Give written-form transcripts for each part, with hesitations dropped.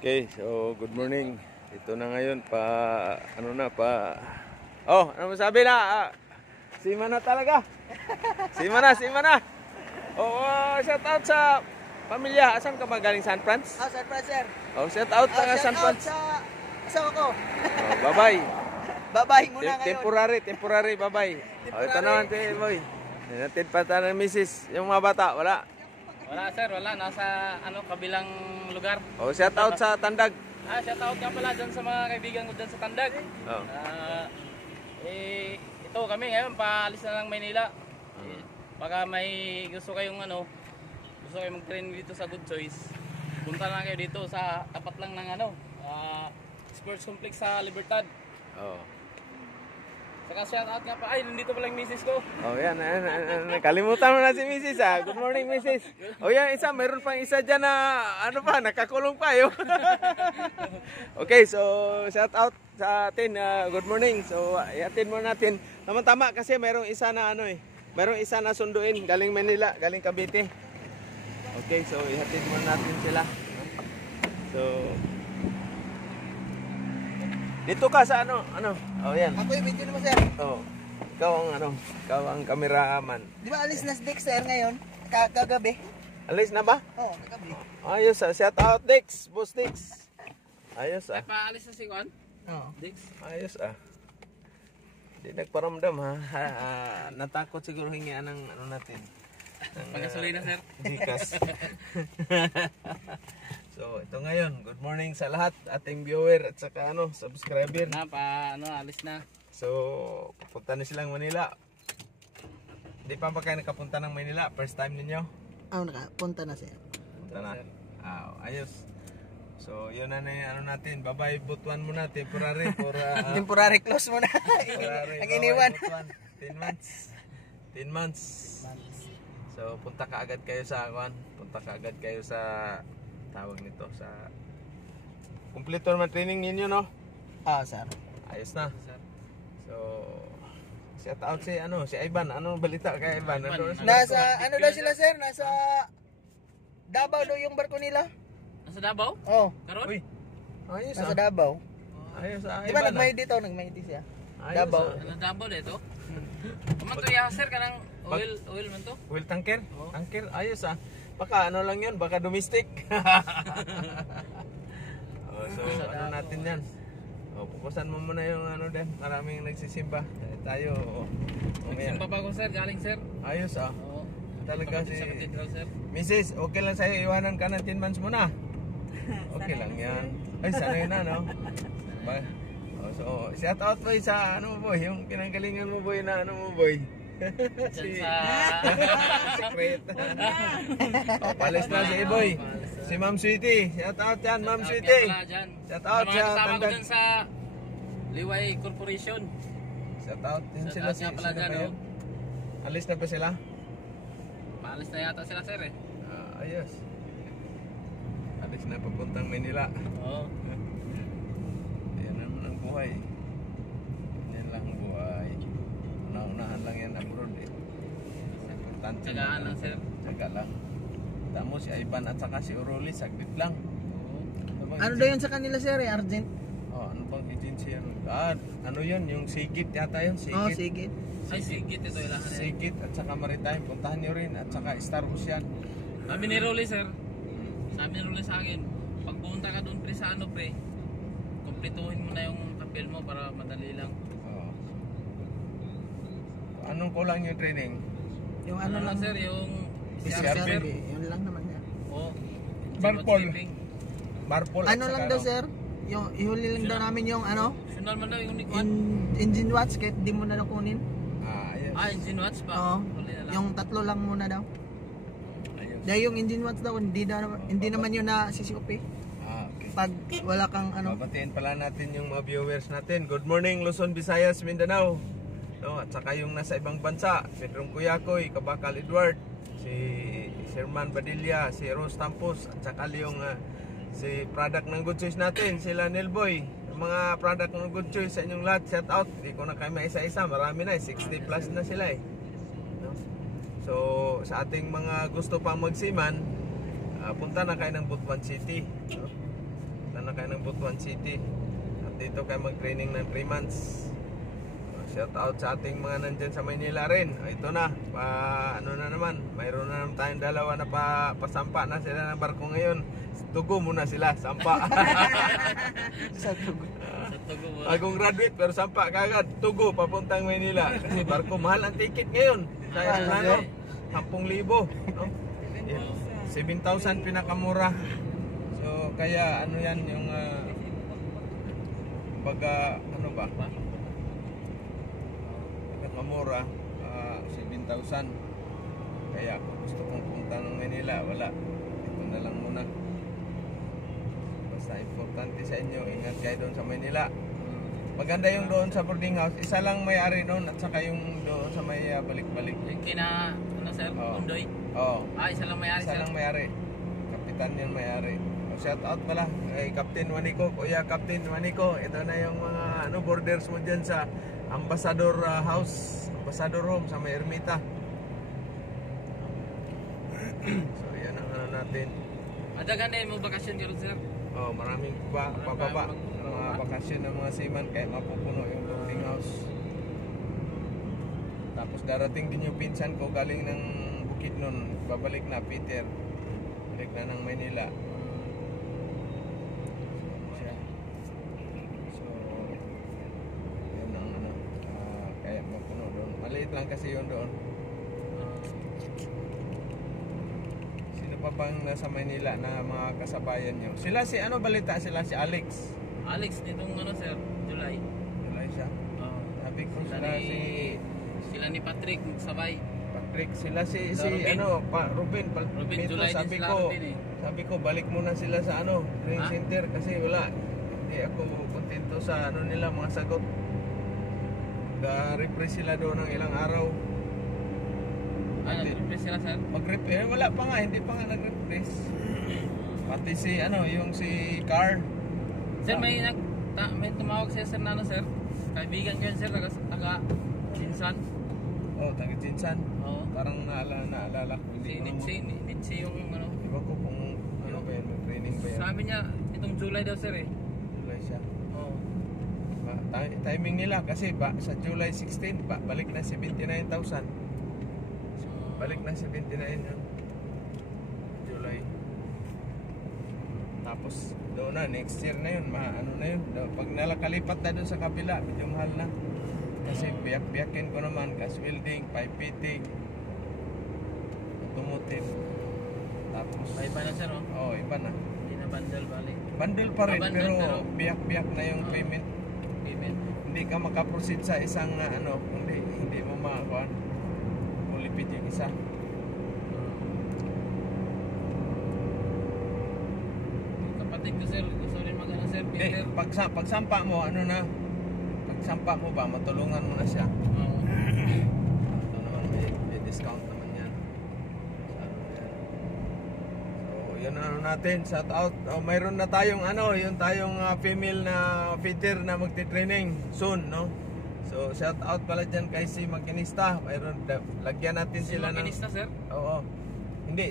Okay, so good morning. Ito na ngayon ano masabi na? Sima na talaga. Sima na. Shout out sa pamilya. Asan ka ba galing, San Franz? San Franz, sir. Shout out sa San Franz. Sa asawa ko. Bye-bye. Bye-bye muna ngayon. Temporary, bye-bye. Ito naman, boy. Natid pa tayo ng misis. Yung mga bata, wala. Wala sir, wala. Nasa kabilang lugar. Shout out sa Tandag. Shout out nga pala dyan sa mga kaibigan ko dyan sa Tandag. Ito kami ngayon, paalis na lang Maynila. Baka may gusto kayong mag-train dito sa Good Choice. Punta lang kayo dito sa tapat lang ng Sports Complex sa Libertad. Saka shout out nga pa. Ay, nandito pala yung misis ko. Yan. Kalimutan mo na si misis, Good morning, misis. Yan, meron pang isa dyan na, nakakulong pa yun. Okay, so, shout out sa atin. Good morning. So, ihatid mo natin. Tama kasi merong isa na sunduin. Galing Manila, galing Cavite. Okay, so, ihatid mo natin sila. So, dito ka sa yan. Ako yung video naman, sir. Ikaw ang cameraman. Di ba alis na si Dex, sir, ngayon? Kagabi? Alis na ba? Oo, kagabi. Ayos shout out Dex, boss Dex. Ayos Ay, paalis na si Juan? Oo. Dix? Ayos Di nagparamdam natakot siguro hingian ng natin. Pagkasolina, sir. Dikas. So, ito ngayon. Good morning sa lahat, ating viewer at saka subscriber. Alis na. So, pupunta na silang Manila. Di pa ba kayo nakapunta ng Manila? First time ninyo? Nakapunta na, sir. Punta na. Ayos. So, yun na yung natin. Bye-bye, butuan muna. Temporary. Temporary close muna. Ang iniwan. 10 months. So, punta ka agad kayo sa tawag nito sa kompleto naman training ninyo, no? Sir. Ayos na. So, shout out si Ivan. Anong balita kay Ivan? Nasa daw sila, sir? Nasa Davao daw yung barko nila. Nasa Davao? Oo. Karon? Uy. Ayos Nasa Davao. Ayos Di ba nagmahid siya? Davao. Davao dito? Kumanto ya, sir, kanang oil man to? Oil tanker? Tanker, ayos Baka lang yun, baka domestic. So, natin yan. Pupusan mo muna yung maraming nagsisimba. Tayo, Nagsimba pa ako, sir, galing, sir. Ayos Oo. Talaga si Sa cathedral, sir. Mrs., okay lang sa'yo, iwanan ka ng 10 months muna. Okay lang yan. Ay, sanay na, no? So, shout out boy sa boy, yung pinanggalingan mo boy na boy. Secret. Palis na si boy. Si Ma'am Sweetie. Shout out yan, Ma'am Sweetie. Shout out sa Tandag. Dyan sa Liway Corporation. Shout out din sila Shout out pala dyan, Alis na ba sila? Paalis na yata sila, sir, Ayos. Alis na papuntang Manila. Oo. Yan naman ang buhay. Yan lang ang buhay. Una-unahan lang yan abroad Importante Tsagaan lang, sir. Tsaga lang. Tamo si Ivan at saka si Oroli, saglit lang. Ano daw yun sa kanila, sir? Argent? Ano bang agency yan? Yun? Yung Sigit yata yun? Sigit. Sigit. Ay, Sigit ito ilahan. Sigit at saka Maritime. Puntahan nyo rin. At saka Star Ocean. Sabi ni Rolly, sir. Sabi ni Rolly sa akin, pag pumunta ka doon pre sa kumpletuhin mo na yung papel mo para madali lang. Anong kulang yung training? Yung lang, sir, yung PCR, sir. Yun lang naman yan. Oo. Barpol. Marpol. Lang daw, sir? Yung ihuli lang daw namin yung Final man daw yung Nikon. engine watch kahit di mo na kunin. Ayos. Engine watch pa. Oo. Huli na lang. Yung tatlo lang muna daw. Ayos. Dahil yung engine watch daw hindi naman yun na sisikopi. Okay. Pag wala kang Babatiin pala natin yung mga viewers natin. Good morning Luzon, Visayas, Mindanao. At saka yung nasa ibang bansa, Pedrong Kuyakoy, Kabakal Edward, si Sherman Badilla, si Rose Tampos, at saka yung si product ng Good Choice natin, sila Nilboy. Yung mga product ng Good Choice sa inyong lahat, shout out. Hindi ko na kayo maisa-isa, marami na 60 plus na sila So, sa ating mga gusto pang magsiman, punta na kayo ng Butuan City. Punta na kayo ng Butuan City. At dito kayo mag-training ng 3 months. Shout out sa ating mga nandyan sa Maynila rin. Ito na, ano na naman, mayroon na naman tayong dalawa na pasampa na sila ng barko ngayon. Tugo muna sila, sampa. Sa tugo. Sa Tugo mo. Bagong graduate pero sampa kagad, Tugo papuntang Maynila. Kasi barko mahal ang ticket ngayon. Sa aeroplano, 10,000. No? 7,000 pinakamura. So kaya ano yan yung ano ba? Pinakamura 7,000. Kaya kung gusto kong punta ng Manila, wala. Ito na lang muna. Basta importante sa inyo, ingat kayo doon sa Manila. Maganda yung doon sa boarding house. Isa lang may-ari doon at saka yung doon sa may balik-balik. Yung kina, ano sir, Oo. Undoy. Oo. Isa lang may-ari Isa sir. lang may-ari. Kapitan yun may-ari. Shout out pala kay Captain Juanico, Kuya Captain Juanico. Ito na yung mga borders mo dyan sa Ambassador House, Ambassador Home sa may Ermita. So yan ang ano natin. Adagan na mo bakasyon dito sir. Oh, maraming pababa ng mga bakasyon ng mga seaman kaya mapupuno yung boarding house. Tapos darating din yung pinsan ko galing ng Bukidnon, babalik na Peter. Balik na ng Manila. So, yun ang ano, kaya mapuno doon. Maliit lang kasi yun doon. Sino pa bang nasa Manila na mga kasabayan nyo? Sila si ano balita? Sila si Alex. Alex nitong ano sir, July. Wala siya. Sabi ko sila si Sila ni Patrick sabay. Patrick, sila si Ruben. ano, Ruben, Ruben, dito July din sabi sila, ko, Ruben eh. sabi ko balik muna sila sa ano, training Ha? center kasi wala. Hindi ako kontento sa ano nila mga sagot. Ga-refresh sila doon ng ilang araw. Ano, nag-refresh sila sir? Mag-repair, wala pa nga, hindi pa nga nag-refresh. Pati si ano, yung si Car. Sir, may tumawag siya sir na ano sir. Kaibigan ko yun sir, taga Jinsan. Oh, taga Jinsan. Oo. Parang naalala ko. Si Nitsi yung ano. Iba ko kung ano ba yun, may training ba yan. Sabi niya, itong July daw sir eh. July siya. Oo. Timing nila kasi sa July 16 balik na 79,000. Balik na 79 yun. July. Tapos doon na next year na yun, ano na yun. Pag nalakalipat na doon sa kabila, medyo mahal na. Kasi biyak-biyakin ko naman, gas welding, pipe fitting, automotive. Tapos May iba na sir oh. oh, iba na. Hindi na bundle balik. Bundle pa rin Bundle, pero biyak-biyak na yung payment. Payment. Hindi ka makaproceed sa isang ano, hindi mo makakuha. Mulipid yung isa. Kapatid ko sir, gusto rin mag-ano sir, Hindi, Peter. pagsampa mo, ano na, pagsampa mo ba, matulungan mo na siya. Oo. Ito naman, may discount naman yan. So, yun ano natin, shout out. Oh, mayroon na tayong ano, yung tayong female na fitter na magti-training soon, no? So, shout out pala dyan kay si Makinista. Mayroon, lagyan natin Si sila ng... makinista sir. Oo. Hindi,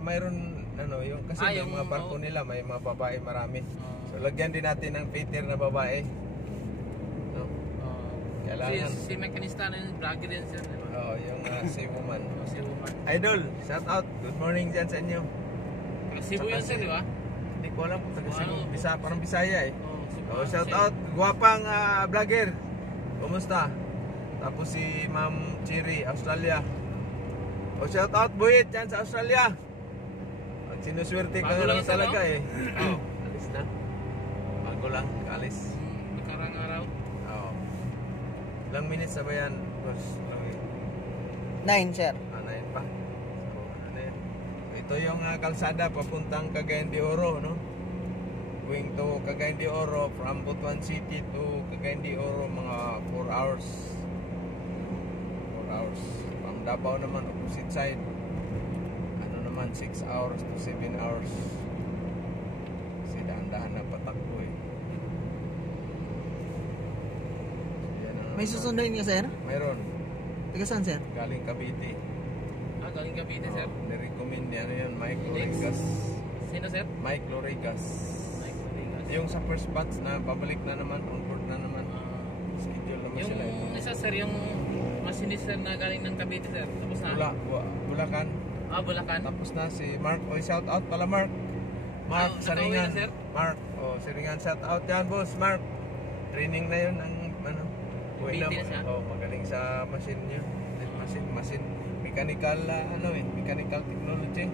mayroon ano, yung kasi may yung, mga barko oo. nila, may mga babae marami. Oo. So lagyan din natin ng fitter na babae. No? Kailangan. Si mekanista na yun, vlogger din sir. Diba? Oo, yung si woman. Si woman. Idol, shout out. Good morning dyan sa inyo. Cebu yan sir, di ba? Hindi ko alam kung taga Cebu. Ano? Parang Bisaya eh. Oo, Cebu. Oh, shout out. Guwapang vlogger. Kumusta? Tapos si Ma'am Chiri, Australia. Oh, shout out Buhit dyan sa Australia. Pag sinuswerte ka Bago lang lang isa, talaga no? eh. Oh, alis na. Bago lang, alis. Nakarang araw. Oo. Ilang minutes na ba yan? Boss? 9 sir. 9 pa. So, ano yan? Ito yung kalsada papuntang Cagayan de Oro, no? Going to Cagayan de Oro from Butuan City to Cagayan de Oro, mga 4 hours. 4 hours. From Davao naman, opposite side. Ano naman, 6 hours to 7 hours. Kasi dahan-dahan na patakbo eh. Yan ang- May susunduin ka sir? Mayroon. Taga saan sir? Galing Cavite. Galing Cavite sir. Nirecommend niya ano yun, Mike Felix. Lorigas. Sino sir? Mike Lorigas. Mike Rodriguez. Yung sa first batch na pabalik na naman, on board na naman. Schedule naman Yung sila ito. isa sir, yung masinis sir na galing ng Cavite sir. Tapos na? Bulacan. Bulacan. Tapos na si Mark. O, shout out pala Mark. Mark, nakauwi Saringan. na, sir? Mark, Saringan, shout out yan boss. Mark, training na yun ang ano. Uwi na, Cavite na siya? magaling sa machine niya. Machine. Mechanical, mechanical technology.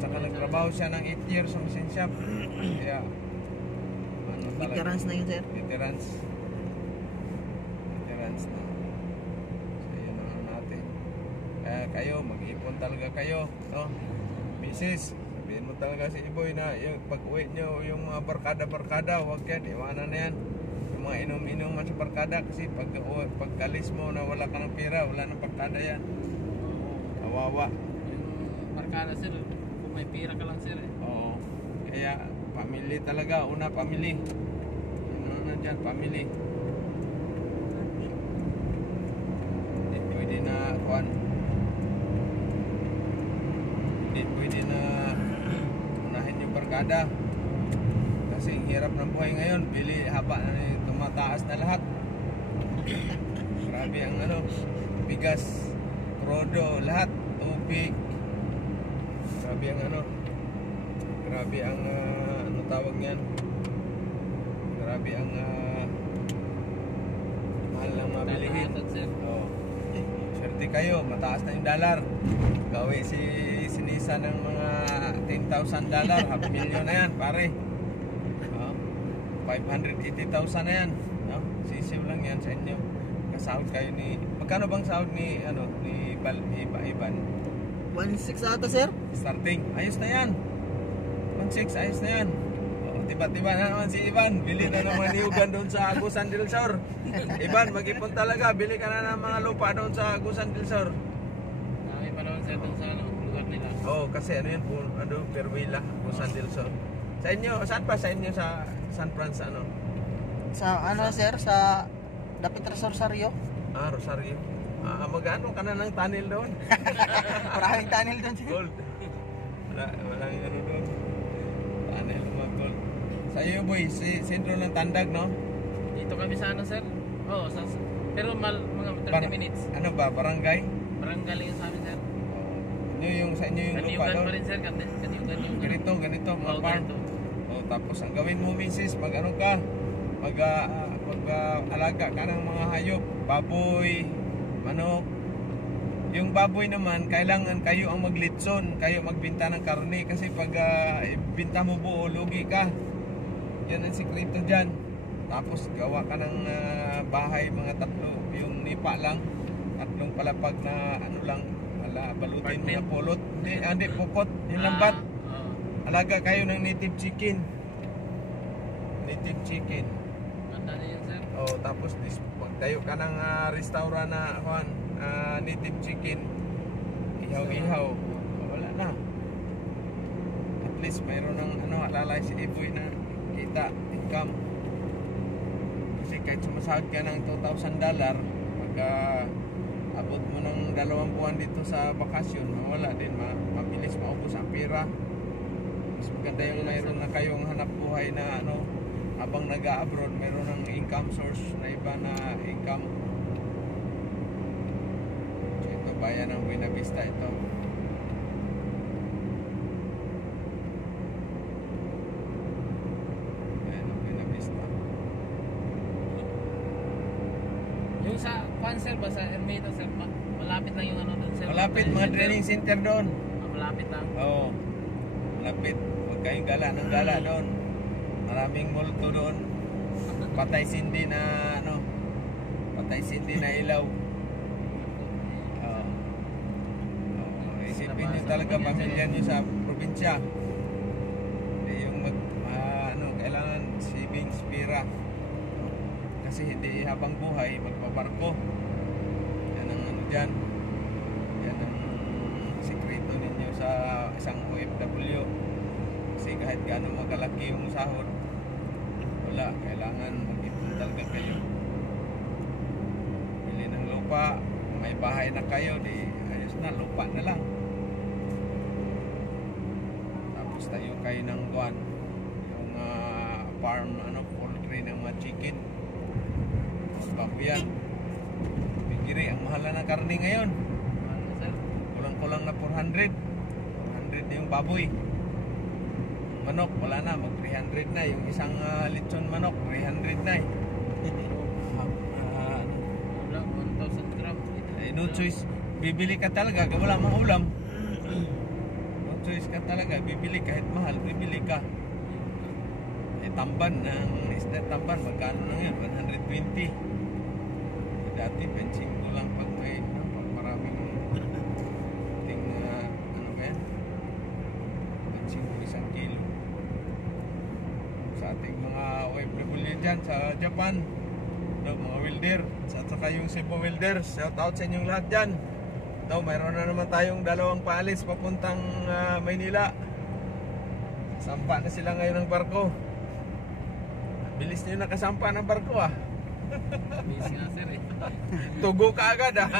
Saka nagtrabaho siya ng 8 years sa machine shop. Kaya, ano talaga. Veterans na yun, sir. Veterans na. So yun ang ano natin. Kaya kayo, mag-ipon talaga kayo, no? Mrs., sabihin mo talaga si Iboy na yung pag-uwi nyo, yung mga barkada, huwag yan, iwanan na yan. Yung mga inom-inuman sa barkada kasi pagkalis mo na wala ka ng pera, wala ng barkada yan. Kawawa. Yung barkada sir, kung may pira ka lang sir eh. Oo. Kaya, family talaga, una family. Ano na dyan, family. Hindi pwede na, hindi pwede na unahin yung barkada. Kasi ang hirap ng buhay ngayon, bili haba na tumataas na lahat. Grabe ang bigas, krodo, lahat, tubig. Grabe ang grabe ang tawag niyan. Grabe ang mahal ng mabilihin. Talahatod sir. Oh. Swerte kayo, mataas na yung dollar. Gawi sinisa ng mga $10,000, half million na yan, pare. 580,000 na yan, no? Sisiw lang yan sa inyo. Kasahod kayo ni, magkano bang sahod ni Iban? 1.6 ata, sir. Starting, ayos na yan. 1.6, ayos na yan. Tiba-tiba na naman si Iban, bili na naman niyugan doon sa Agusan del Sur. Iban, mag-ipon talaga, bili ka na ng mga lupa doon sa Agusan del Sur. Kami pa naman sir doon sa lugar nila. Kasi yan, Perwila, Agusan del Sur. Sa inyo, saan pa sa inyo sa San Francisco, Sa sir, sa Dapit Rosario. Rosario. Magano ka na ng tunnel doon? Maraming tunnel doon, sir. Gold. Walang doon. Tunnel, mga gold. Sa iyo, boy, sentro ng Tandag, no? Dito kami sa sir. Pero mga 30 minutes. Ano ba, barangay? Barangay lang yun sa amin sir. Sa inyo yung lupa Kaniugan doon? pa rin sir, kaniugan yung Ganito, mga Oo, farm. ganito. Tapos ang gawin mo, misis, mag-alaga ka ng mga hayop, baboy, manok. Yung baboy naman, kailangan kayo ang maglitson, kayo magbinta ng karne kasi pag binta mo buo, lugi ka. Yan ang sikreto dyan. Tapos gawa ka ng bahay, mga tatlo, yung nipa lang, tatlong palapag na lang, balutin mga pulot. Hindi, pupot, yung lambat. Alaga kayo ng native chicken. Ganda na yun sir. Tapos tayo ka ng restaurant na native chicken. Ihaw. Wala na. At least mayroon ng alalay si Iboy na kita, income. Kasi kahit sumasahod ka ng $2,000, pagka abot mo ng 2 buwan dito sa bakasyon, mawala din, mabilis maubos ang pera. Mas maganda yung mayroon na kayong hanap buhay na habang nag-abroad, mayroon ng income source na iba na income. So ito, bayan ng Buena Vista ito. Bayan ng Buena Vista. Yung sa sir ba sa Ermita sir, malapit lang yung doon sir. Malapit, mga training center doon. Malapit lang. Oo. Malapit. Huwag kayong gala ng gala doon. Maraming multo doon. Patay sindi na ilaw. Isipin nyo talaga pamilya nyo sa probinsya. Yung kailangan savings pera. Kasi hindi habang buhay magpaparko. Yan ang dyan. Yan ang sikreto ninyo sa isang OFW. Kasi kahit gaano magalaki yung sahod, wala, kailangan mag-ipon talaga kayo. Bili ng lupa, may bahay na kayo, di ayos na, lupa na lang. Tapos tayo kayo ng buwan, yung farm, poultry ng mga chicken. Babuyan. Bigiri, ang mahal na ng karne ngayon. Ano, sir? Kulang-kulang na 400. 400 yung baboy. Manok, wala na. Mag 300 na. Yung isang lechon manok, 300 na eh. Wala, 1,000 gram. No choice. Bibili ka talaga. Wala mang ulam. No choice ka talaga. Bibili kahit mahal. Bibili ka. Tamban ng isda tamban. Magkano lang yan? 120. Dati, benching ko lang pag may pag maraming ting ba yan? Benching ko 1 kilo. Sa ating mga OFW dyan sa Japan, mga welder, at saka yung Cebu welders, shout out sa inyong lahat dyan. Mayroon na naman tayong 2 paalis papuntang Maynila. Sampa na sila ngayon ng barko. Bilis nyo nakasampa ng barko ah. Busy nga, sir eh. Tugo ka agad ah.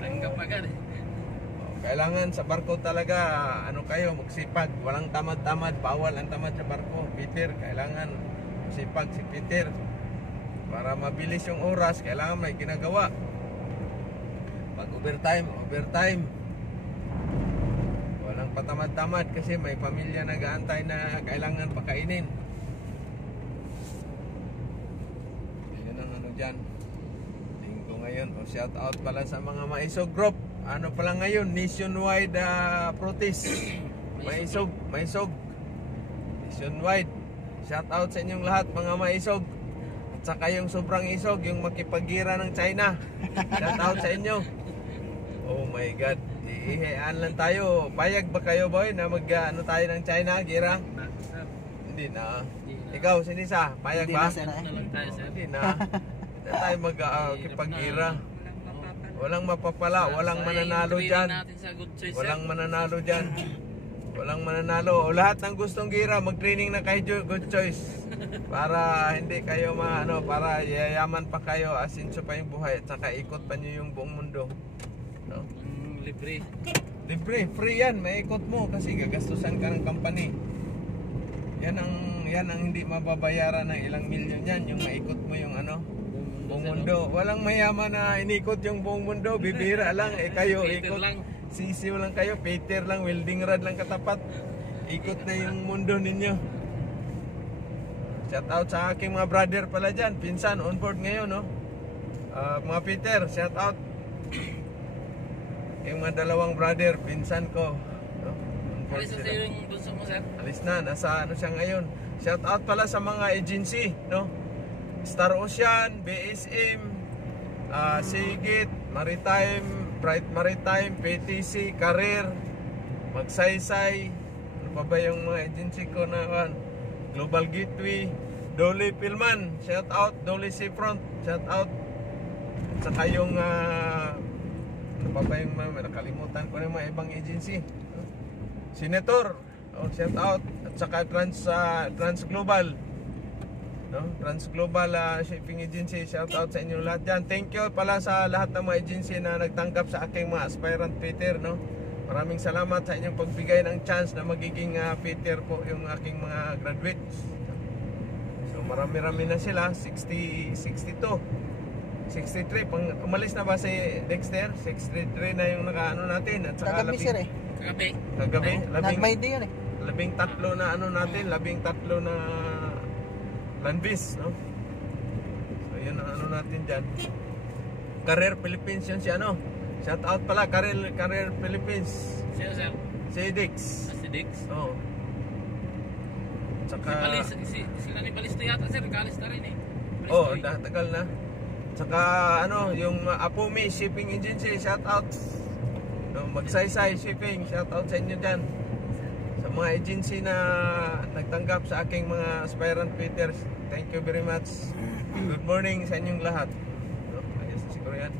Tanggap agad eh. Kailangan sa barko talaga kayo magsipag, walang tamad-tamad, bawal ang tamad sa barko. Peter, kailangan sipag si Peter para mabilis yung oras. Kailangan may ginagawa. Pag overtime, walang patamad-tamad kasi may pamilya nag-aantay na kailangan pakainin. Yan ang dyan. Tingin ko ngayon, shout out pala sa mga Maisog Group. Pala ngayon, nationwide protest. Maisog. Nationwide. Shout out sa inyong lahat mga Maisog. At saka yung sobrang isog, yung makipagira ng China. Shout out sa inyo. Oh my God. Ihayaan lang tayo. Payag ba kayo boy na tayo ng China, gira? Hindi na. Ikaw, Sinisa, payag ba? Ano lang tayo, sir? Hindi na. Hindi tayo magkipagira. Walang mapapala, walang mananalo dyan. Walang mananalo dyan. Walang mananalo. O lahat ng gustong gira, mag-training na kayo Good Choice. Para hindi kayo para yayaman pa kayo, asinso pa yung buhay. At saka ikot pa nyo yung buong mundo. No? Libre. Libre, free yan. May ikot mo kasi gagastusan ka ng company. Yan ang hindi mababayaran ng ilang milyon yan. Yung maikot mo yung buong mundo. Walang mayaman na inikot yung buong mundo. Bibira lang. Kayo Peter ikot. lang. Sisiw lang kayo. Peter lang. Welding rod lang katapat. Ikot na yung mundo ninyo. Shout out sa aking mga brother pala dyan. Pinsan, on board ngayon, no? Mga Peter, shout out. Yung mga 2 brother, pinsan ko. No? On board Alis na sila. sa'yo yung bunso mo, sir? Alis na, nasa siya ngayon. Shout out pala sa mga agency, no? Star Ocean, BSM, Sigit, Maritime, Bright Maritime, PTC, Career, Magsaysay. Ano pa ba yung mga agency ko na Global Gateway, Dolly Pilman, shout out. Dolly Seafront, shout out. At saka yung ano pa ba yung nakalimutan ko na yung mga ibang agency. Senator, shout out. At saka Trans Global, no? Trans Global Shipping Agency, shout out sa inyo lahat dyan. Thank you pala sa lahat ng mga agency na nagtanggap sa aking mga aspirant Peter, no? Maraming salamat sa inyong pagbigay ng chance na magiging Peter po yung aking mga graduates. So marami-rami na sila, 62, 63. Umalis na ba si Dexter? 63 na yung nakaano natin. At saka Kagabi sir eh. Kagabi. Nag-may day yun eh. 13 na natin, 13 na landbis, no? So yun ang natin dyan. Career Philippines yun si shout out pala, Career Philippines. Sino, sir? Si Dix. Si Dix? Oo. Tsaka Sila ni Balisto yata, sir. Kalis na rin eh. oh, tagal na. Tsaka yung Apumi Shipping Agency, shout out. No, Magsaysay Shipping, shout out sa inyo dyan. Sa mga agency na nagtanggap sa aking mga aspirant Peters, thank you very much. Good morning sa inyong lahat. No, ayos siguro yan.